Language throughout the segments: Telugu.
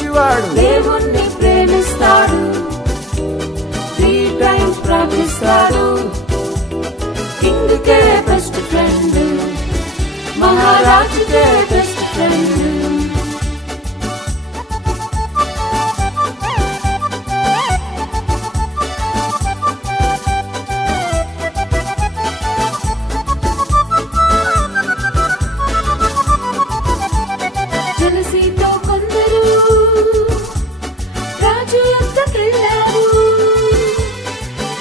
మంచివాడు దేవుణ్ణి ప్రేమిస్తాడు 3 times ప్రార్థిస్తాడు కింగ్కే బెస్ట్ ఫ్రెండ్ మహారాజుకే బెస్ట్ ఫ్రెండ్ జలసీతో కొందరు రాజు యొద్దకెళ్ళారు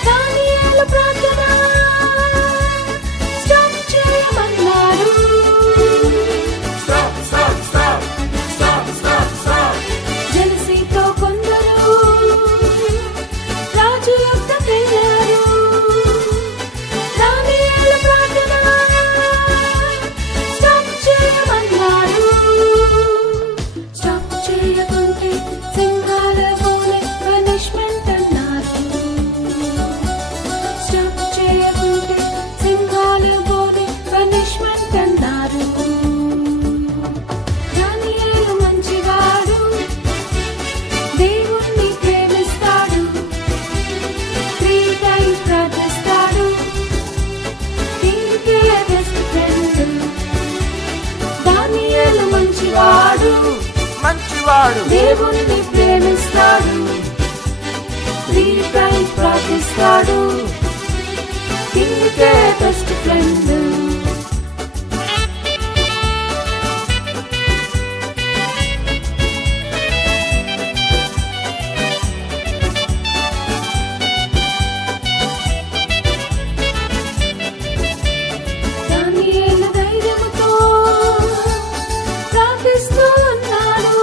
దానియేలు ప్రార్థన స్టాప్ చేయమన్నాడు జలసీతో కొందరు రాజు యొద్దకెళ్ళారు దానియేలు ప్రార్థన స్టాప్ చేయమన్నాడు స్టాప్ చేయకుంటే సింహాల బోలే పనిష్మెంట్ అన్నారు స్టాప్ చేయకుంటే సింహాల బోలే పనిష్మెంట్ అన్నారు దానియేలు మంచివాడు దేవుణ్ణి ప్రేమిస్తాడు 3 times ప్రార్థిస్తాడు కింగ్కే బెస్ట్ ఫ్రెండ్ దానియేలు మంచివాడు దేవుణ్ణి ప్రేమిస్తాడు 3 times ప్రార్థిస్తాడు కింగ్కే బెస్ట్ ఫ్రెండ్ దానియేలు ధైర్యముతో ప్రార్థిస్తూ ఉన్నాడు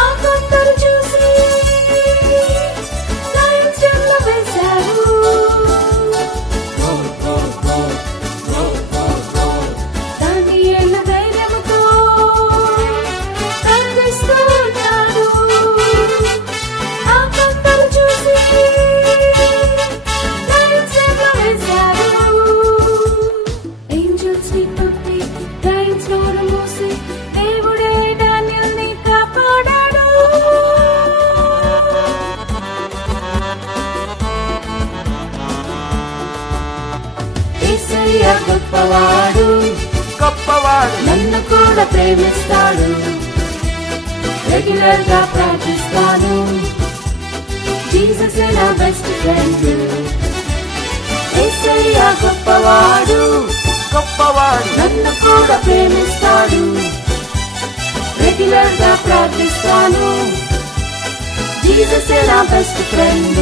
ఆ కొందరు చూసి లయన్స్ డెన్లో వేశారు దానియేలు ధైర్యముతో ప్రార్థిస్తూ ఉన్నాడు ఆ కొందరు చూసి లయన్స్ డెన్లో వేశారు ఏంజల్స్ ని పంపి లయన్స్ నోరు మూసి దేవుడే డానియేలుని కాపాడాడు యేసయ్య గొప్పవాడు నన్ను కూడా ప్రేమిస్తాడు రెగ్యులర్ గా ప్రార్థిస్తాను జీసస్ నా బెస్ట్ ఫ్రెండ్ యేసయ్య గొప్పవాడు నన్ను కూడా ప్రేమిస్తాడు రెగ్యులర్ గా ప్రార్థిస్తాను జీసస్ నా బెస్ట్ ఫ్రెండ్